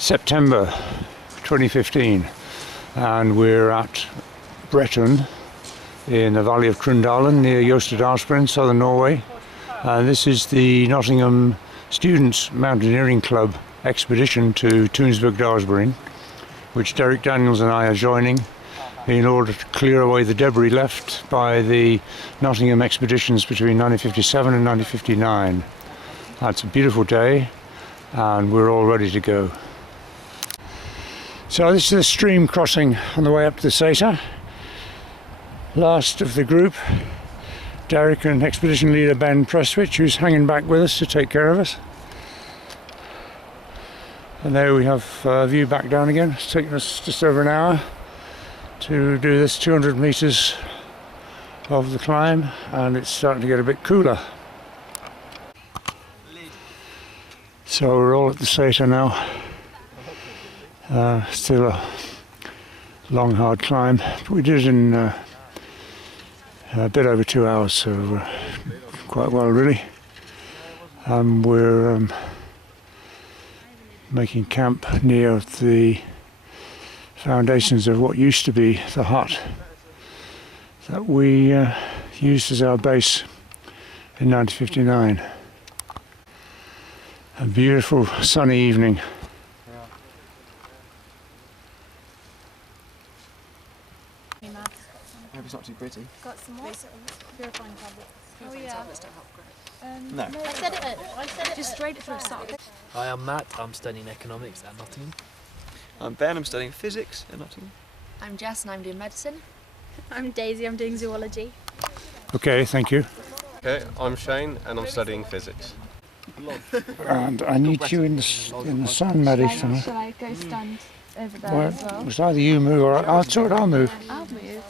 September 2015, and we're at Breton in the valley of Crundalen near Jostedalsbreen, southern Norway. And this is the Nottingham Students' Mountaineering Club expedition to Tunsbergdalsbreen, which Derek Daniels and I are joining in order to clear away the debris left by the Nottingham expeditions between 1957 and 1959. It's a beautiful day and we're all ready to go. So this is the stream crossing on the way up to the Sæter. Last of the group, Derek and expedition leader Ben Prestwich, who's hanging back with us to take care of us. And there we have a view back down again. It's taken us just over an hour to do this 200 metres of the climb, and it's starting to get a bit cooler. So we're all at the Sæter now. Still a long hard climb, but we did it in a bit over 2 hours, so quite well really. We're making camp near the foundations of what used to be the hut that we used as our base in 1959. A beautiful sunny evening. I hope it's not too pretty. Got some more purifying tablets. Oh yeah. Tablets don't help great. No. I said it. Just straight it for a start. Hi, I'm Matt. I'm studying economics at Nottingham. I'm Ben. I'm studying physics at Nottingham. I'm Jess and I'm doing medicine. I'm Daisy. I'm doing zoology. Okay, thank you. Okay, I'm Shane and I'm studying physics. And I need you in the sun, Maddie. Shall I go stand over there as well? It's either you move or I'll move. I'll move.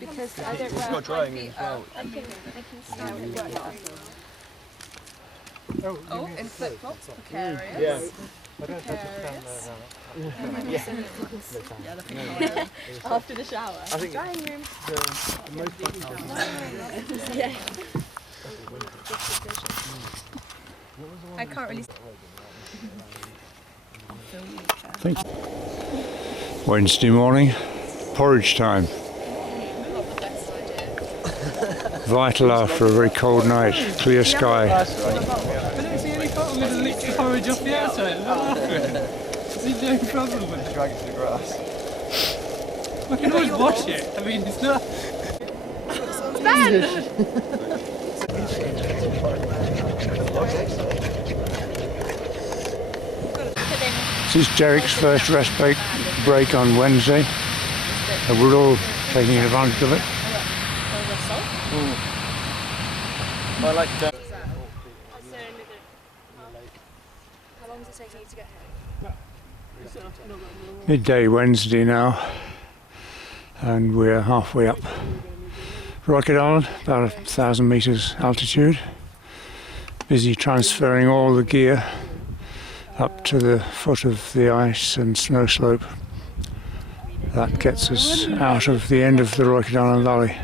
Because I don't It's got drying in as well. I can stand. Oh, in flip-flops? Precarious. Yeah. After the shower. I think Drying room. Yeah. I can't really... Thank you. Wednesday morning, porridge time. Vital after a very cold night, clear sky. I don't see any problem with the liquid porridge off the outside. There's no problem with it. drag it to the grass. I can always wash it. I mean, it's not... This is Derek's first rest break on Wednesday, and we're all taking advantage of it. I like that. How long does it take you to get here? Midday Wednesday now, and we're halfway up Rockedalen, about 1,000 metres altitude. Busy transferring all the gear up to the foot of the ice and snow slope. That gets us out of the end of the Rockedalen Valley.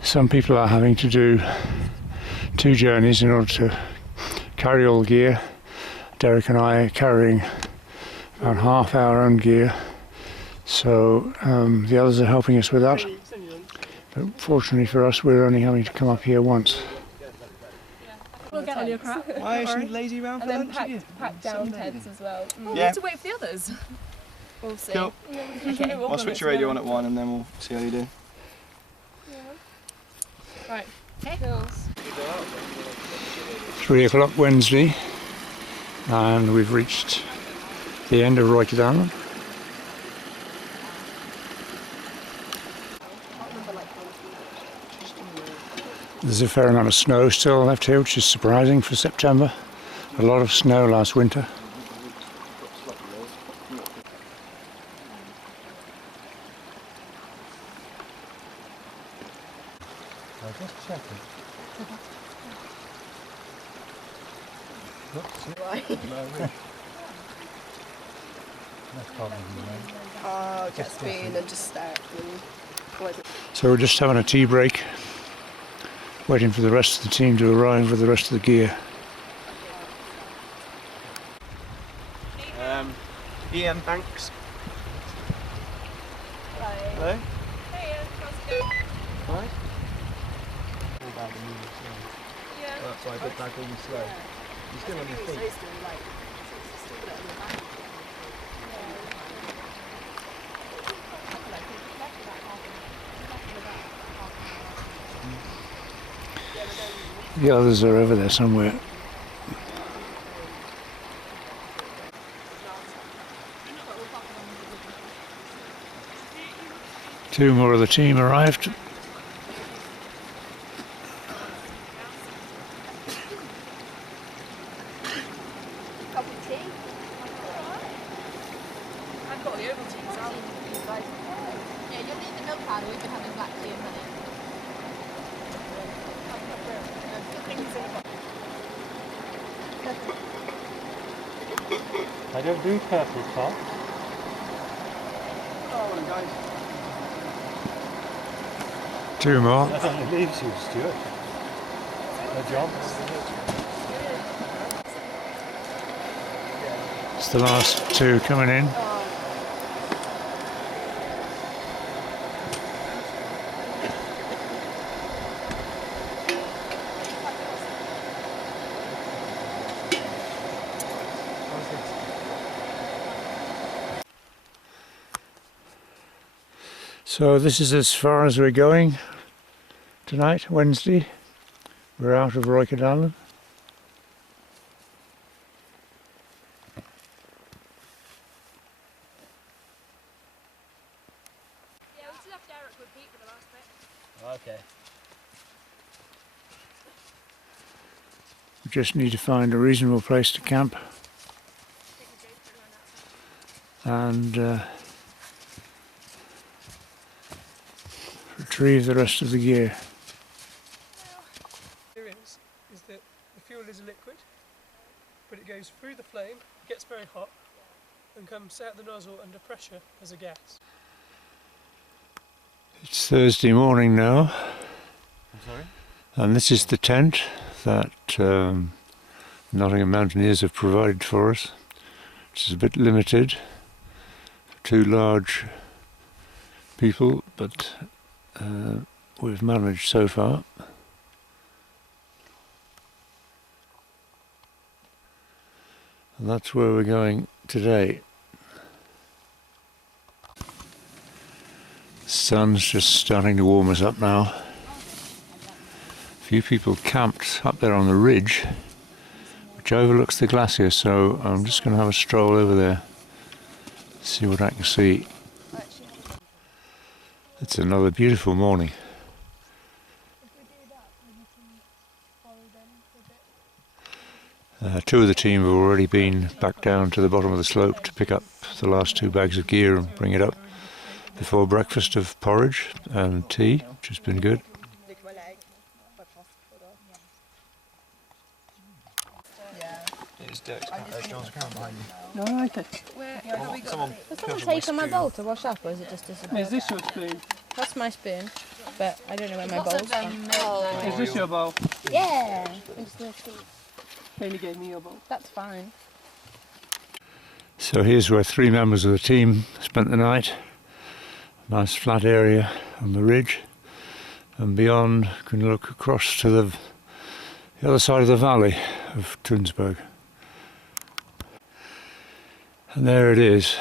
Some people are having to do 2 journeys in order to carry all the gear. Derek and I are carrying about half our own gear, so the others are helping us with that. But fortunately for us, we're only having to come up here once. We'll get all your crap. Why is she lazy around for And then lunch? pack down tents as well. We'll Yeah. need to wait for the others. We'll see. Cool. Okay. I'll switch your radio on at 1 and then we'll see how you do. Right. Okay. 3 o'clock Wednesday, and we've reached the end of Rockedalen. There's a fair amount of snow still left here, which is surprising for September. A lot of snow last winter. Just being and just start. So we're just having a tea break, waiting for the rest of the team to arrive with the rest of the gear. Ian, thanks. Hello? Hey, how's it going? Right? All about the moving slow. Yeah. That's why I did that really slow. You're still on your feet. The others are over there somewhere. Two more of the team arrived. Cup of tea? I've got the Ovaltines out. Yeah, you'll need the milk powder. We've been having black tea and honey. I don't do purple top. Oh, guys. Two more. It leaves you, Stuart. The job. It's the last two coming in. So this is as far as we're going tonight, Wednesday. We're out of Roykerdalen. Yeah, we just left Eric with Pete for the last bit. Okay. We just need to find a reasonable place to camp and retrieve the rest of the gear. Experience is that the fuel is a liquid, but it goes through the flame, gets very hot, and comes out the nozzle under pressure as a gas. It's Thursday morning now, I'm sorry? and this is the tent that Nottingham Mountaineers have provided for us, which is a bit limited for two large people, but we've managed so far. And that's where we're going today. The sun's just starting to warm us up now. A few people camped up there on the ridge, which overlooks the glacier, so I'm just going to have a stroll over there, see what I can see. It's another beautiful morning. Two of the team have already been back down to the bottom of the slope to pick up the last two bags of gear and bring it up before breakfast of porridge and tea, which has been good. It's John's account behind you. No, okay. Someone Does someone take on my bowl to wash up, or is it just disappear? Is this your spoon? That's my spoon, but I don't know where my bowl's gone. Is this your bowl? Yeah! I'm just gonna see. Haley gave me your bowl. That's fine. So here's where three members of the team spent the night. Nice flat area on the ridge, and beyond you can look across to the other side of the valley of Tunsberg. And there it is,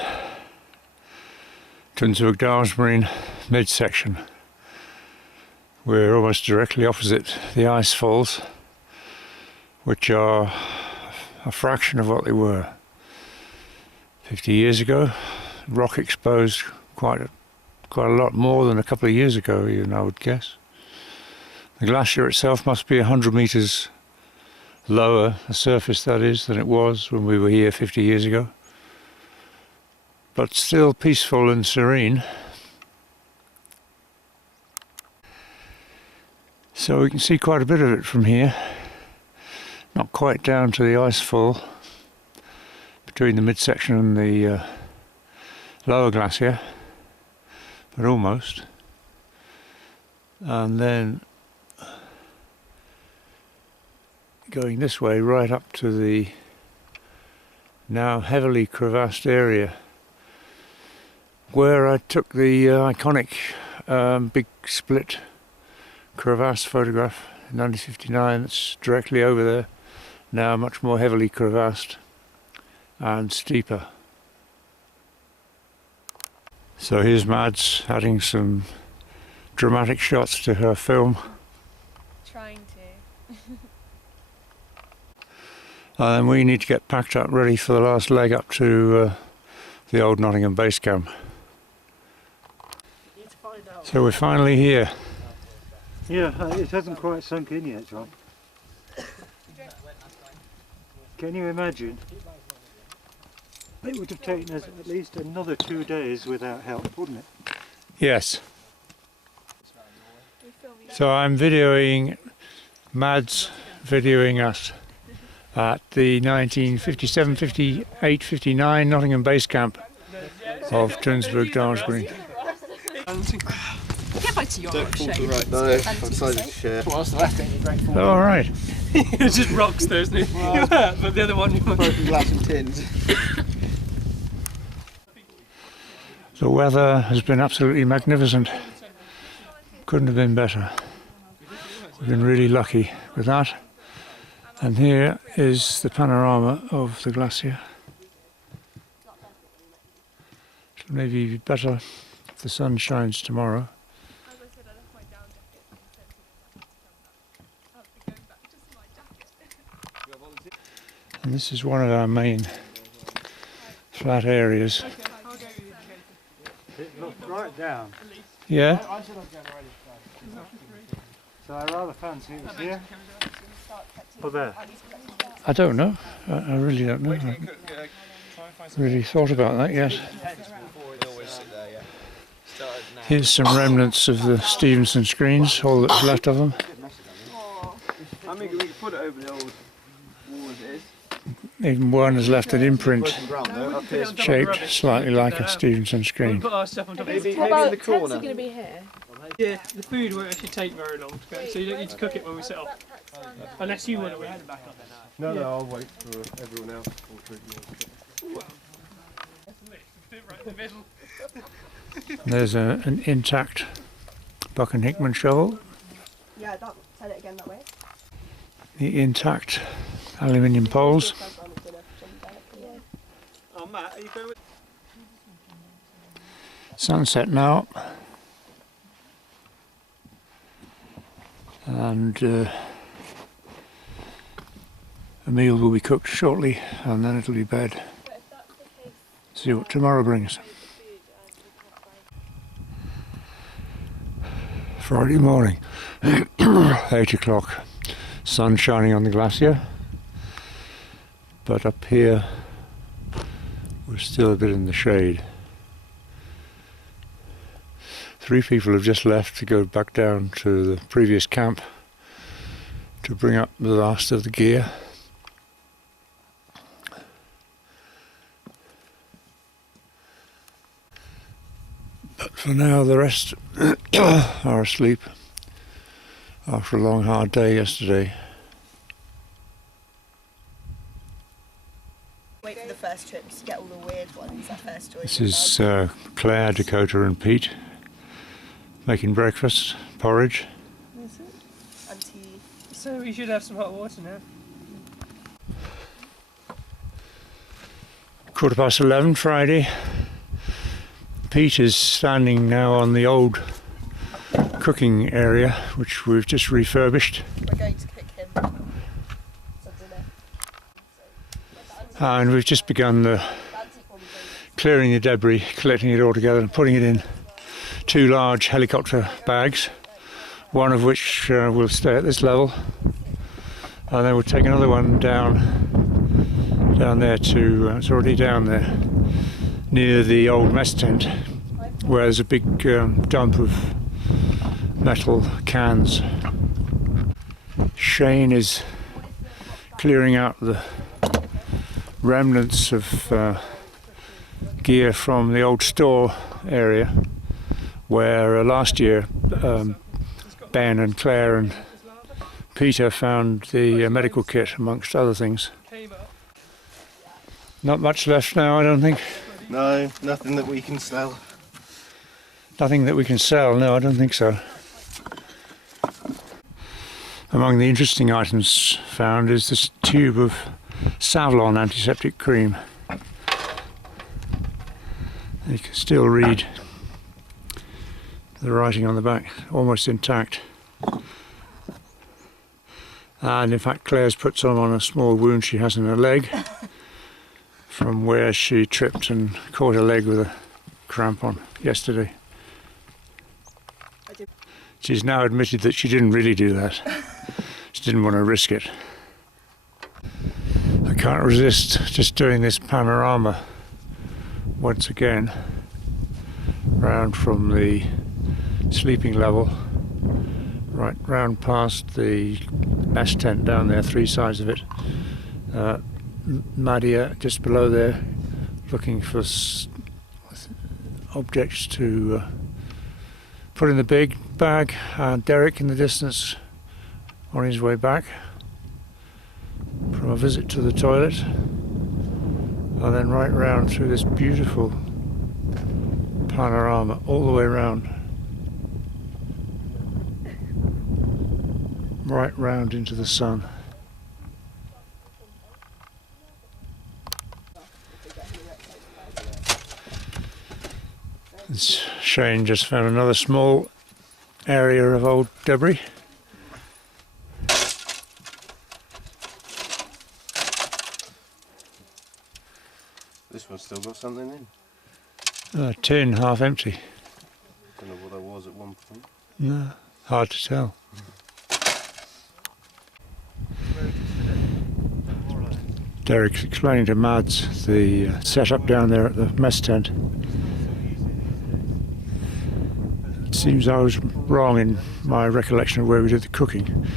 Tunsbergdalsbreen midsection. We're almost directly opposite the ice falls, which are a fraction of what they were 50 years ago. Rock exposed quite a lot more than a couple of years ago, even, I would guess. The glacier itself must be 100 metres lower, the surface that is, than it was when we were here 50 years ago. But still peaceful and serene. So we can see quite a bit of it from here. Not quite down to the ice fall between the midsection and the lower glacier, but almost. And then going this way right up to the now heavily crevassed area where I took the iconic big split crevasse photograph in 1959. That's directly over there, now much more heavily crevassed and steeper. So here's Mads adding some dramatic shots to her film. Trying to. And we need to get packed up ready for the last leg up to the old Nottingham base camp. So we're finally here. Yeah, it hasn't quite sunk in yet, John. Can you imagine? It would have taken us at least another 2 days without help, wouldn't it? Yes. So I'm videoing Mads videoing us at the 1957, 58, 59 Nottingham base camp of Tunsbergdalsbreen. Get back to your Don't fall to the right. No, I'm decided to share. Whilst the left ain't great for All right. It's just rocks though, isn't it? But the other one you might... broken glass and tins. The weather has been absolutely magnificent. Couldn't have been better. We've been really lucky with that. And here is the panorama of the glacier. It'll maybe be better if the sun shines tomorrow. And this is one of our main flat areas. It looked right down, Yeah? so I rather fancy it was here or there. I don't know. I really don't know. I haven't really thought about that yet. Here's some remnants of the Stevenson screens, all that's left of them. I mean, we could put it over the old wall as it is. Even one has left an imprint Broken ground though, up here. shaped slightly like a Stevenson screen. Put our stuff on top of Maybe, it. maybe in the corner. going to be here? Yeah, the food won't actually take very long to go, so you don't need to cook it when we set off. Unless you want to. No, no, I'll wait for everyone else. Right in the middle. There's an intact Buck and Hickman shovel. Yeah, said it again that way. The intact aluminium poles. Oh, Matt, are you going with... Sunset now. And a meal will be cooked shortly, and then it'll be bed. See what tomorrow brings. Friday morning, 8 o'clock, sun shining on the glacier, but up here we're still a bit in the shade. 3 people have just left to go back down to the previous camp to bring up the last of the gear. But for now the rest are asleep after a long hard day yesterday. Wait for the first trips to get all the weird ones. That first choice. This is Claire, Dakota and Pete making breakfast, porridge. And tea. So we should have some hot water now. 11:15 Friday. Pete is standing now on the old cooking area, which we've just refurbished. We're going to cook him for dinner. And we've just begun clearing the debris, collecting it all together and putting it in 2 large helicopter bags, one of which will stay at this level, and then we'll take another one down there to, it's already down there, near the old mess tent, where there's a big dump of metal cans. Shane is clearing out the remnants of gear from the old store area, where last year Ben and Claire and Peter found the medical kit amongst other things. Not much left now, I don't think. No, nothing that we can sell. Nothing that we can sell, no, I don't think so. Among the interesting items found is this tube of Savlon antiseptic cream. You can still read the writing on the back, almost intact. And in fact Claire's put some on a small wound she has in her leg from where she tripped and caught her leg with a crampon yesterday. She's now admitted that she didn't really do that. She didn't want to risk it. I can't resist just doing this panorama once again round from the sleeping level right round past the mess tent down there, three sides of it. Madia just below there looking for objects to put in the big bag, and Derek in the distance on his way back from a visit to the toilet, and then right round through this beautiful panorama all the way round, right round into the sun. Shane just found another small area of old debris. This one's still got something in. A tin, half empty. Don't know what that was at one point. No, hard to tell. Derek's explaining to Mads the setup down there at the mess tent. It seems I was wrong in my recollection of where we did the cooking.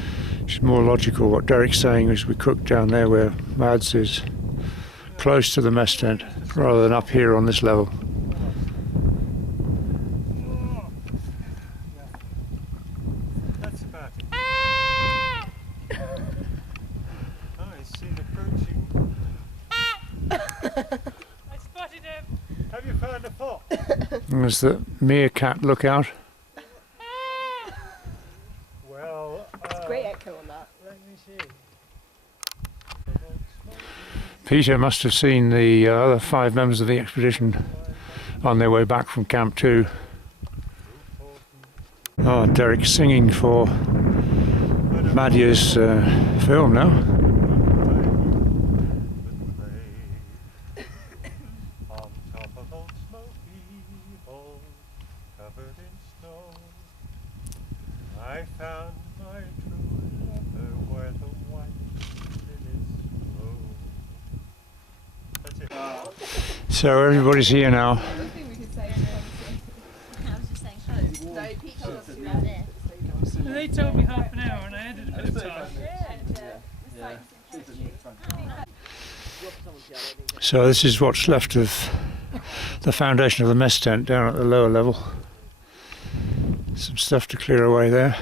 It's more logical. What Derek's saying is we cooked down there where Mads is, close to the mess tent, rather than up here on this level. That's about it. Oh, he's seen approaching. I spotted him. Have you found a fox? There's the meerkat lookout. Well, Great echo on that. let me see. Peter must have seen the other 5 members of the expedition on their way back from Camp 2. Oh, Derek's singing for Madia's film now. On top of old Smoky Hole, covered in snow, I found my true lover where the white lilies blow. That's it. So everybody's here now. I don't think we could say anything. I was just saying home. No, Pete told us to be right there. They told me half an hour and I added a bit of time. So this is what's left of the foundation of the mess tent down at the lower level. Some stuff to clear away there.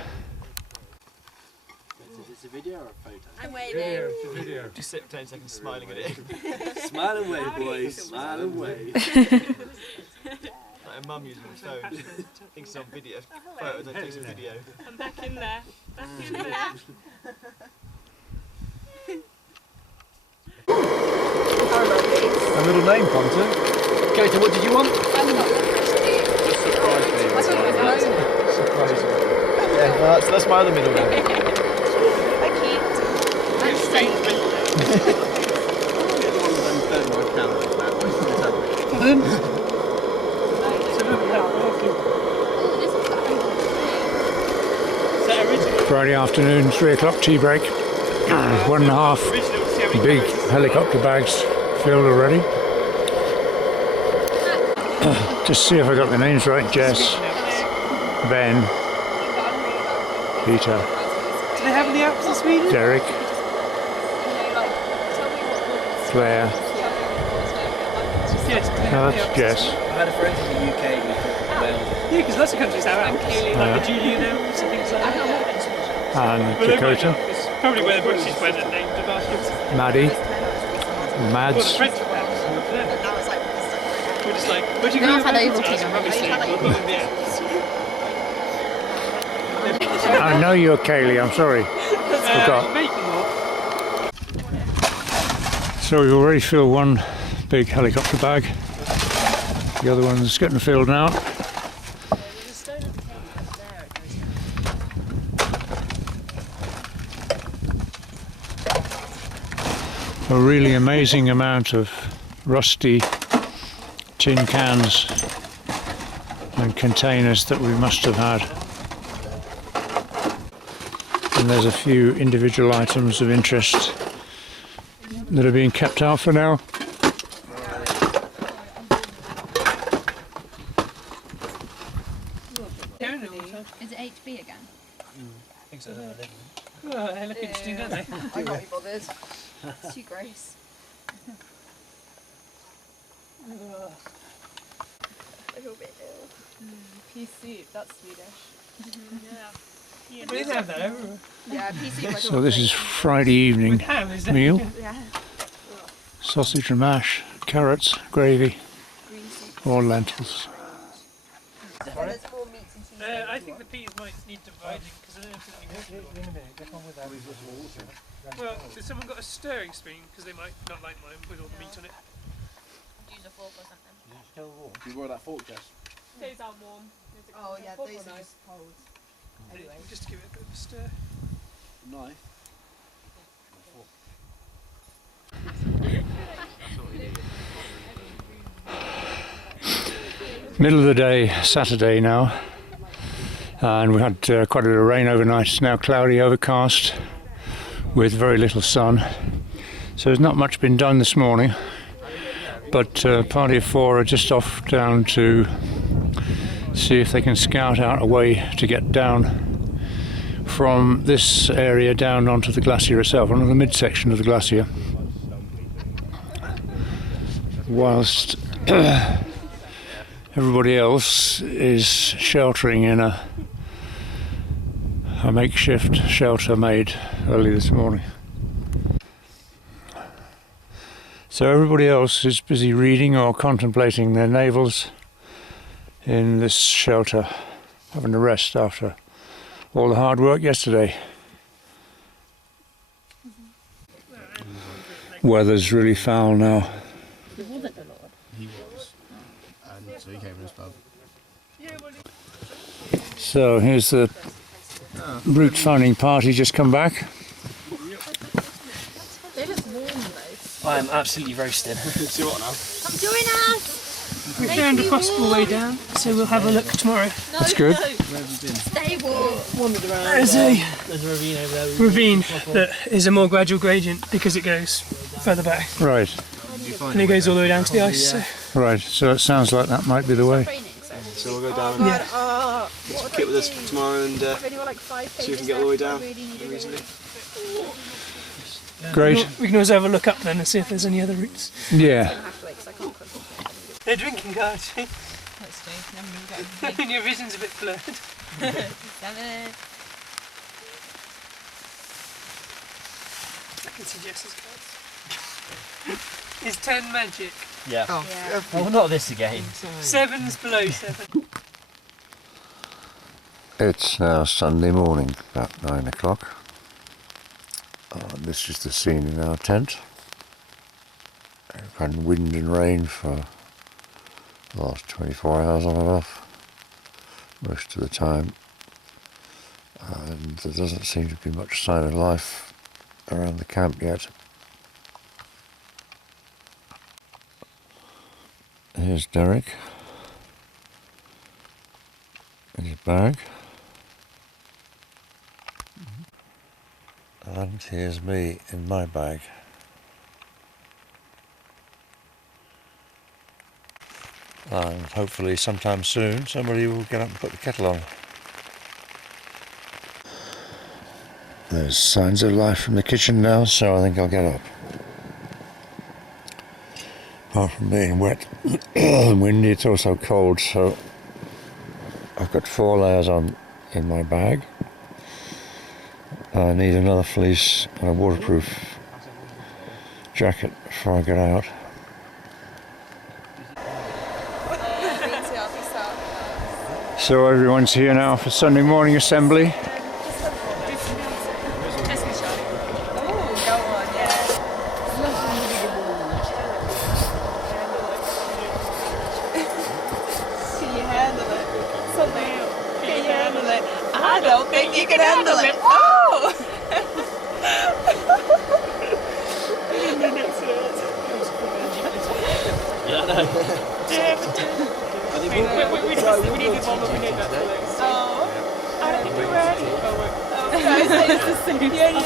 Is it a video or a photo? I'm waving. Video. Just sit 10 seconds smiling at it. Smile and wave, boys. Smile and wave. Like a mum using her phone. Thinks it's on video. Photos, I take some video. I'm back in there. Back in there. A little name content. Kato, what did you want? Just surprise me. Surprise you. Yeah, that's my other middle name. Friday afternoon, 3 o'clock tea break. 1.5 big helicopter bags filled already. Just see if I got the names right. Jess, Ben, Peter, Do they have any Alps in Sweden? Derek, Claire. Yes. No, that's Jess. I had a friend in the UK who thought Wales. Yeah, because lots of countries have Alps. Like the Julian Alps and things like that. And Well, they might Dakota, not. It's probably where the British went and named the bastards. Maddie, Well, the Mads, French went. That was like, We're just like, where'd you No, go? I've had Ovaltine That's already. obviously- I've had I know you're Kaylee, I'm sorry. Forgot. Making more. So we've already filled one big helicopter bag. The other one's getting filled now. There's a stone at the table up there, it goes down. A really amazing amount of rusty tin cans and containers that we must have had. And there's a few individual items of interest that are being kept out for now. Is it HB again? Oh, they look interesting, don't they? I can't be bothered. It's too gross. A little bit ill. Pea soup, that's Swedish. We didn't have that everywhere. Yeah, PC. So this is Friday evening Ham, is that? meal. Yeah. Sausage and mash, carrots, gravy, Green soup. or lentils. There's more meat and cheese. I think the peas might need dividing because I don't think we have them. Well, has someone got a stirring spoon? Because they might not like mine with all the meat on it. Use a fork or something. You borrow that fork, Jess? Those are warm. Oh yeah, those are just cold. Anyway. Just to give it a bit of a stir. Knife. Middle of the day, Saturday now, and we had quite a bit of rain overnight. It's now cloudy, overcast, with very little sun. So there's not much been done this morning, but party of four are just off down to see if they can scout out a way to get down from this area down onto the glacier itself, onto the midsection of the glacier. Whilst everybody else is sheltering in a makeshift shelter made early this morning. So everybody else is busy reading or contemplating their navels in this shelter, having a rest after all the hard work yesterday. Weather's really foul now. He was. And so he came in his pub. So here's the route finding party just come back. They look warm though. I am absolutely roasting. See what now? Come join us! We found a possible way down, so we'll have a look tomorrow. That's good. Stay warm. There's a There's a ravine over there. ravine that is a more gradual gradient because it goes further back. Right, And it goes all the way down to the ice. So. right. So it sounds like that might be the way. So we'll go down and get with us tomorrow and see if we can get all the way down reasonably. Great. We can always have a look up then and see if there's any other routes. Yeah. They're drinking cards. That's true. And your vision's a bit blurred. I can see Jess's cards. Is 10 magic? Yeah. Yeah. Oh, not this again. 7's below 7. It's now Sunday morning, about 9 o'clock. This is the scene in our tent. We've had wind and rain for the last 24 hours on and off, most of the time. And there doesn't seem to be much sign of life around the camp yet. Here's Derek in his bag. And here's me in my bag. And hopefully sometime soon somebody will get up and put the kettle on. There's signs of life from the kitchen now, so I think I'll get up. Apart from being wet and windy, it's also cold, so I've got 4 layers on in my bag. I need another fleece and a waterproof jacket before I get out. So everyone's here now for Sunday morning assembly. I don't think you can handle it. Oh! Yeah, I know. We need to bomb up in Netflix. Oh, I don't think we're ready. It's the same. Yeah.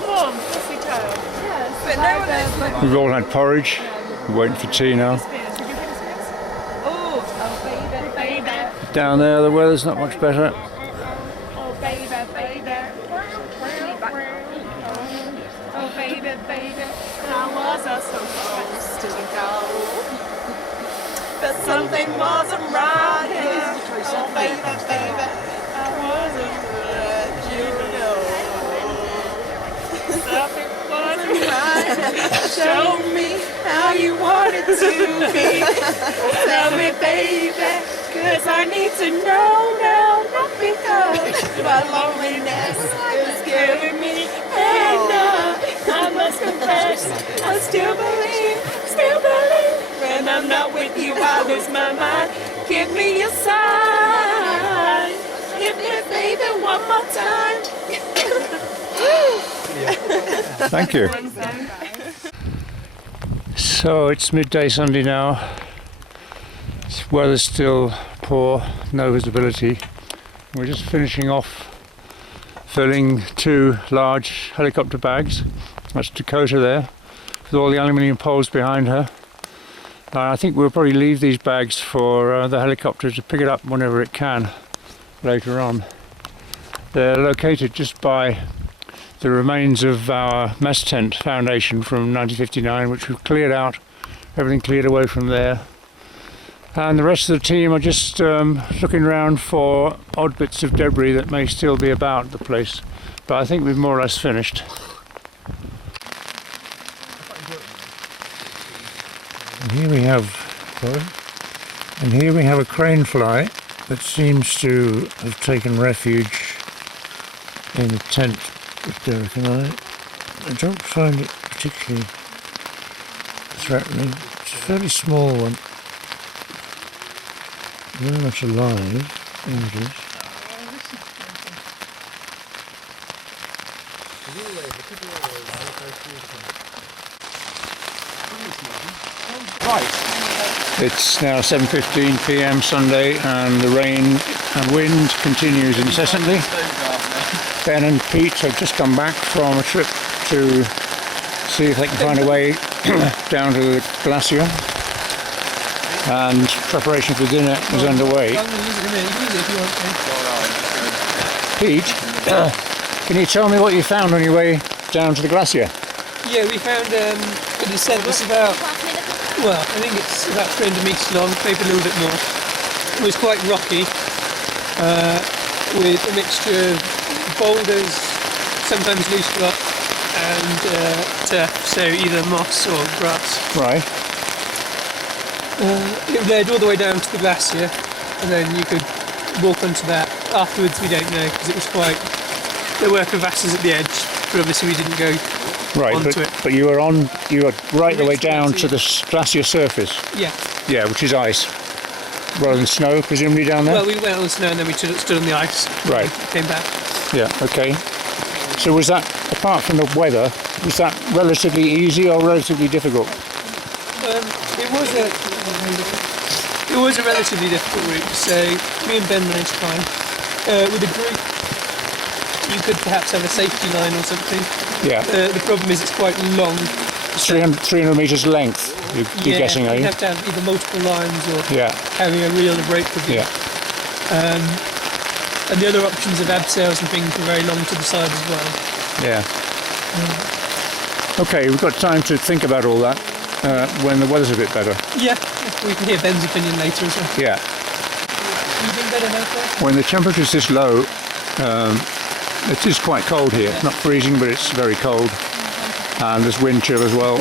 Come on, pussy tail. Yes. But no one else. We've all had porridge. We're waiting for tea now. Oh, baby. Down there the weather's not much better. Oh, baby. Oh, baby. How was I supposed to go? But something wasn't right here. Oh, baby. I wasn't let you know. Something wasn't right. Show me how you want it to be. Tell me, baby, 'cause I need to know now. Not because my loneliness is killing me. And I must confess, I still believe. When I'm not with you, I lose my mind. Give me a sign. Hit me, baby, one more time. Thank you. So it's midday Sunday now. Weather's still poor, no visibility. We're just finishing off filling 2 large helicopter bags. That's Dakota there, with all the aluminium poles behind her. I think we'll probably leave these bags for the helicopter to pick it up whenever it can later on. They're located just by the remains of our mess tent foundation from 1959, which we've cleared out, everything cleared away from there. And the rest of the team are just looking around for odd bits of debris that may still be about the place. But I think we've more or less finished. And here we have a crane fly that seems to have taken refuge in the tent with Derek and I don't find it particularly threatening. It's a fairly small one. Very much alive. There it is. It's now 7:15 p.m. Sunday and the rain and wind continues incessantly. Ben and Pete have just come back from a trip to see if they can find a way down to the glacier, and preparation for dinner is underway. Pete, can you tell me what you found on your way down to the glacier? Yeah, we found a descent that's about, well, I think it's about 300 metres long, maybe a little bit more. It was quite rocky, with a mixture of boulders, sometimes loose rock, and turf, so either moss or grass. Right. It led all the way down to the glacier, and then you could walk onto that. Afterwards we don't know, because it was quite, there were crevasses at the edge, but obviously we didn't go onto it. But you were right the way down to the glacier surface. Yeah. Yeah, which is ice, rather than snow, presumably down there. Well, we went on the snow and then we stood on the ice. Right. Came back. Yeah. Okay. So was that, apart from the weather, was that relatively easy or relatively difficult? It was a relatively difficult route. So me and Ben managed fine. With a group, you could perhaps have a safety line or something. Yeah. The problem is it's quite long. 300 metres length, you're guessing, are you? You have to have either multiple lines or Yeah. having a reel of rope with you. Yeah. And the other options of abseils and things were very long to the side as well. Yeah. Okay, we've got time to think about all that when the weather's a bit better. Yeah, we can hear Ben's opinion later as well. Yeah. You think better now, Claire? When the temperature's this low, it is quite cold here. It's not freezing, but it's very cold. And there's wind chill as well.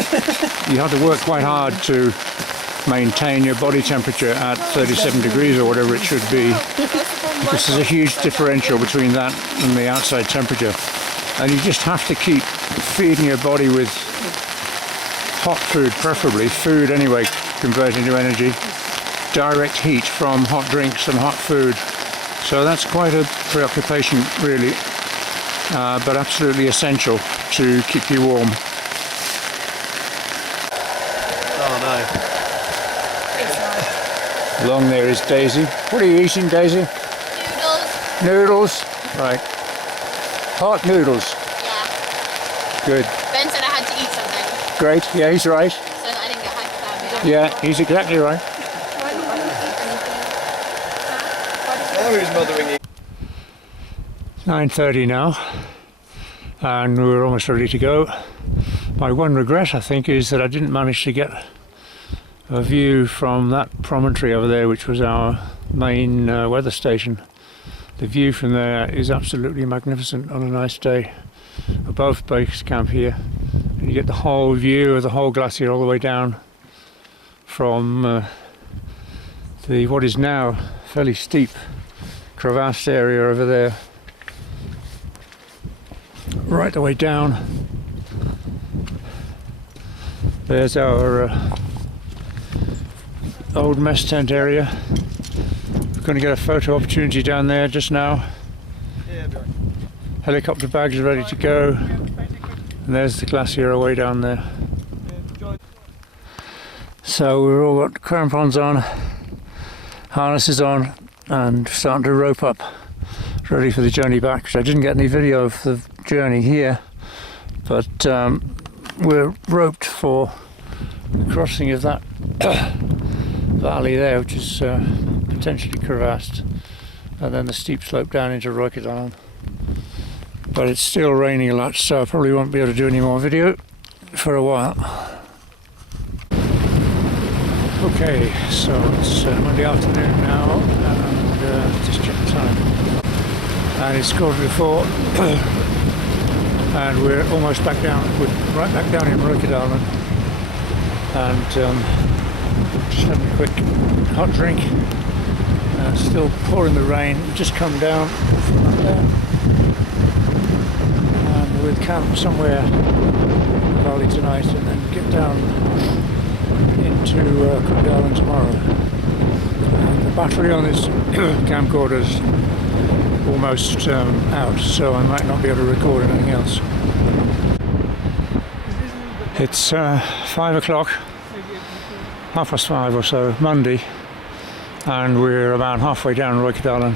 You have to work quite hard to maintain your body temperature at 37 degrees or whatever it should be, because there's a huge differential between that and the outside temperature. And you just have to keep feeding your body with hot food, preferably food anyway, converted into energy, direct heat from hot drinks and hot food. So that's quite a preoccupation really, but absolutely essential to keep you warm. Oh no. Along there is Daisy. What are you eating, Daisy? Noodles. Noodles? Right. Hot noodles. Yeah. Good. Ben said I had to eat something, Great. Yeah, he's right. so that I didn't get hypothermia. Yeah, he's exactly right. Oh, who's mothering you? 9:30 now, and we're almost ready to go. My one regret, I think, is that I didn't manage to get a view from that promontory over there, which was our main weather station. The view from there is absolutely magnificent on a nice day above base camp here, and you get the whole view of the whole glacier all the way down from the what is now fairly steep crevassed area over there, right the way down. There's our old mess tent area. We're going to get a photo opportunity down there just now. Yeah, be right. Helicopter bags are ready to go, and there's the glacier away down there. So we've all got crampons on, harnesses on, and starting to rope up, ready for the journey back. Which I didn't get any video of the journey here, but we're roped for the crossing of that valley there, which is potentially crevassed, and then the steep slope down into Jostedalsbreen. But it's still raining a lot, so I probably won't be able to do any more video for a while. Okay, so it's Monday afternoon now, and just check the time. And it's 4:15, and we're almost back down. We're right back down in Jostedalsbreen, and just having a quick hot drink. Still pouring the rain. We've just come down from up there, and we'll camp somewhere in the valley tonight, and then get down into Tunsbergdalsbreen tomorrow. And the battery on this camcorder is almost out, so I might not be able to record anything else. It's 5 o'clock, 5:30 or so, Monday, and we're about halfway down Jostedalsbreen,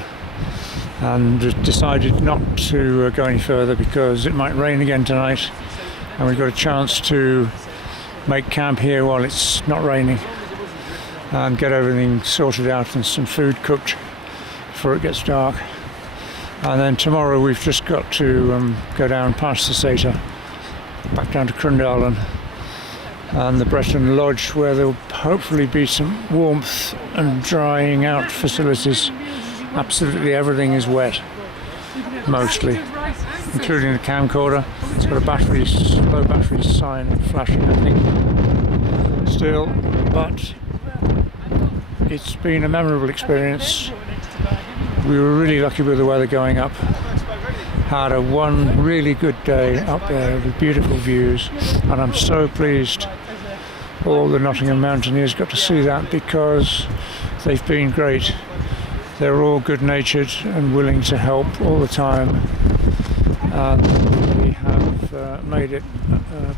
and decided not to go any further because it might rain again tonight, and we've got a chance to make camp here while it's not raining and get everything sorted out and some food cooked before it gets dark. And then tomorrow we've just got to go down past the Sæter, back down to Tunsbergdalsbreen and the Breton Lodge, where there'll hopefully be some warmth and drying out facilities. Absolutely everything is wet, mostly, including the camcorder. It's got a low battery sign flashing, I think, still, but it's been a memorable experience. We were really lucky with the weather going up. Had one really good day up there with beautiful views, and I'm so pleased all the Nottingham mountaineers got to see that, because they've been great. They're all good-natured and willing to help all the time, and they have made it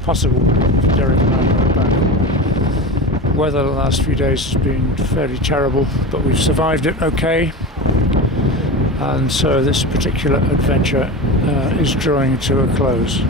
possible for Derek and I to go back. The weather the last few days has been fairly terrible, but we've survived it okay, and so this particular adventure is drawing to a close.